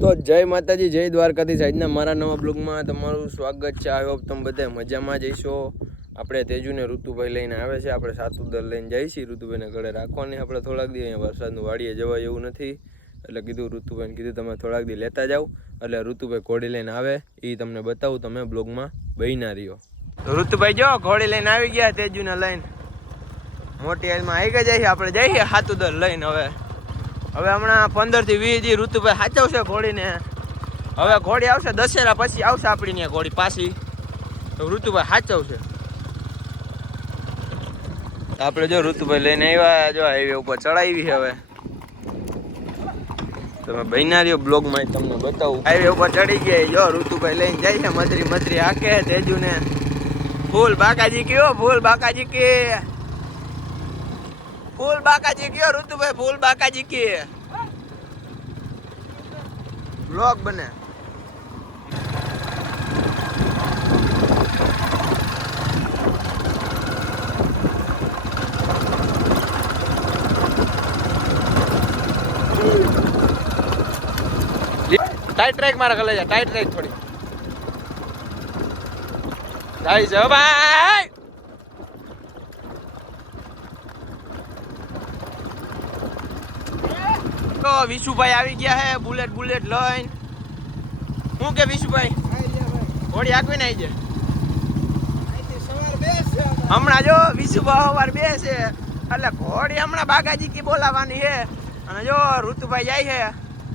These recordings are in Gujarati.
તો જય માતાજી, જય દ્વારકાથી સાઈડના મારા નવા બ્લોગમાં તમારું સ્વાગત છે. હોપ તમે બધા મજામાં જઈશો આપણે તેજુને ઋતુભાઈ લઈને આવે છે. આપણે સાતુદર લઈને છીએ. ઋતુભાઈને ઘરે રાખવાની આપણે થોડાક દી. અહીંયા વરસાદનું વાડીએ જવાય એવું નથી. એટલે કીધું ઋતુભાઈને કીધું તમે થોડાક દી લેતા જાઓ. એટલે ઋતુભાઈ ઘોડી લઈને આવે. એ તમને બતાવું. તમે બ્લોગમાં બહીના રહ્યો. ઋતુભાઈ જો, ઘોડી લઈને આવી ગયા તેજુને લઈને. મોટી હાલમાં આવી ગયા જઈએ આપણે જઈએ સાતુદર લઈને હવે. હવે હમણાં પંદરથી વીસ દી ઋતુભાઈ સાચવશે ઘોડીને. હવે ઘોડી આવશે, દશેરા પછી આવશે આપણી ત્યાં ઘોડી પાછી. તો ઋતુભાઈ સાચવશે. આપણે જો ઋતુભાઈ લઈને આવ્યા, જો હાઈવે ઉપર ચડાવી હવે. તમે બહેનારીઓ બ્લોગમાં તમને બતાવું. હાઈવે ઉપર ચડી ગયા, જો ઋતુભાઈ લઈને જાય છે, મધરી મધરી હાકે તેજુને. ફૂલ બાકાજી કયો ફૂલ બાકાજી કે. ફૂલ બાકાજી કયો, ઋતુભાઈ ફૂલ બાકાજી કે? બ્લોગ બને. ટાઈટ ટ્રેક મારા ગલે જા ટાઈટ ટ્રેક થોડી જાય છે હો તો વિશુભાઈ આવી ગયા હે, બુલેટ બુલેટ લઈને. શું કે વિશુભાઈ? ઘોડી આકવીને આવી છે હમણાં જો વિશુભાઈ સવાર બે છે, એટલે ઘોડી હમણાં બાગાજી કી બોલાવાની છે અને જો ઋતુભાઈ જાય છે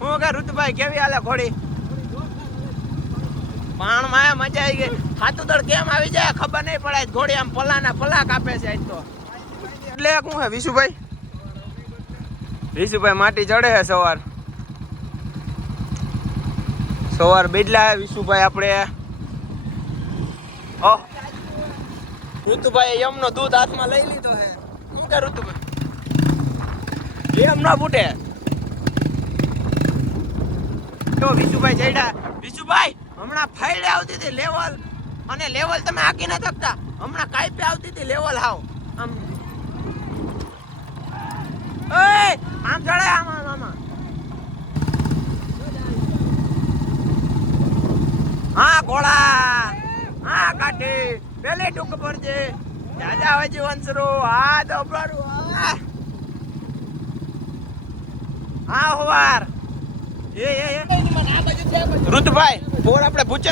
હું કે ઋતુભાઈ કેવી હાલે ઘોડી? પાણમાં મજા આવી ગઈ. હાથું દળ કેમ આવી જાય? ખબર નહીં પડે ઘોડી આમ પલાના પલા કાપે છે આજ તો. એટલે શું હે વિશુભાઈ? વિશુભાઈ માટી ચડે છે સવાર. સવાર બેડલા વિશુભાઈ આપણે. ઋતુભાઈ યમનો દૂધ હાથમાં લઈ લીધો હે શું કે ઋતુભાઈ? એમ ના ફૂટે. તો વિશુભાઈ ચડ્યા. વિશુભાઈ, હમણાં ફાઈડે આવતી હતી લેવલ. અને લેવલ તમે આકી ન શકતા હમણાં કાંઈ આવતી હતી લેવલ હાવ. આમ હા ઘોડા હા, કાઠી. પેલી ટૂંક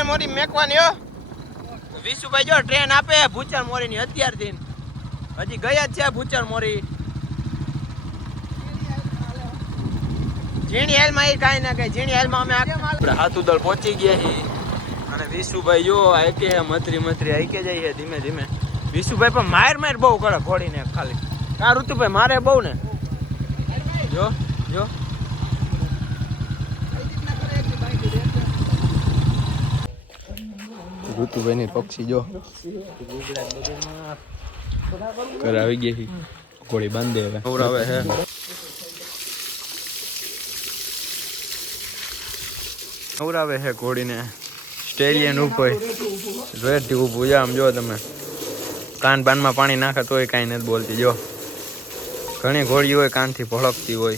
મોરી મેકવાની, હો. વિશુભાઈ જો ટ્રેન આપે ભૂચર મોરી ની અત્યારથી. હજી ગયા જ છે ભૂચર મોરી. ઝીણી હેલમાં એ કાંઈ ના કઈ, ઝીણી હેલમાં અમે હાથુદળ પહોંચી ગયા છીએ. અને વિશુભાઈ જો આકે મથરી મથરી આઈકે જાય છે ધીમે ધીમે. વિશુભાઈ પણ માર માર બહુ કરે ઘોડીને ખાલી. કા ઋતુભાઈ મારે બહુ ને. જો જો. ઋતુભાઈ ની પક્ષી જો. કરાવી આવી ગઈ ઘોડી બાંધે હવે. નવરાવે હે નવરાવે છે ઘોડીને. સ્ટેલિયન ઉપર. રેડથી ઊભું. છે આમ જો તમે. કાન બાનમાં પાણી નાખે તોય કાંઈ નથી બોલતી. જો. ઘણી ઘોડી હોય, કાનથી ભળકતી હોય.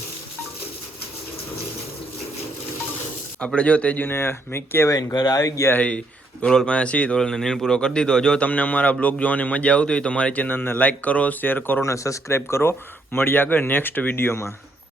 આપણે જો તેજુને મીકે ભાઈ ઘરે આવી ગયા છે તોરલ પાસે છીએ, તોરલને નીણ પૂરો કરી દીધો. જો તમને અમારા બ્લોગ જોવાની મજા આવતી હોય તો મારી ચેનલને લાઇક કરો, શેર કરો અને સબસ્ક્રાઈબ કરો. મળી આગળ નેક્સ્ટ વિડીયોમાં.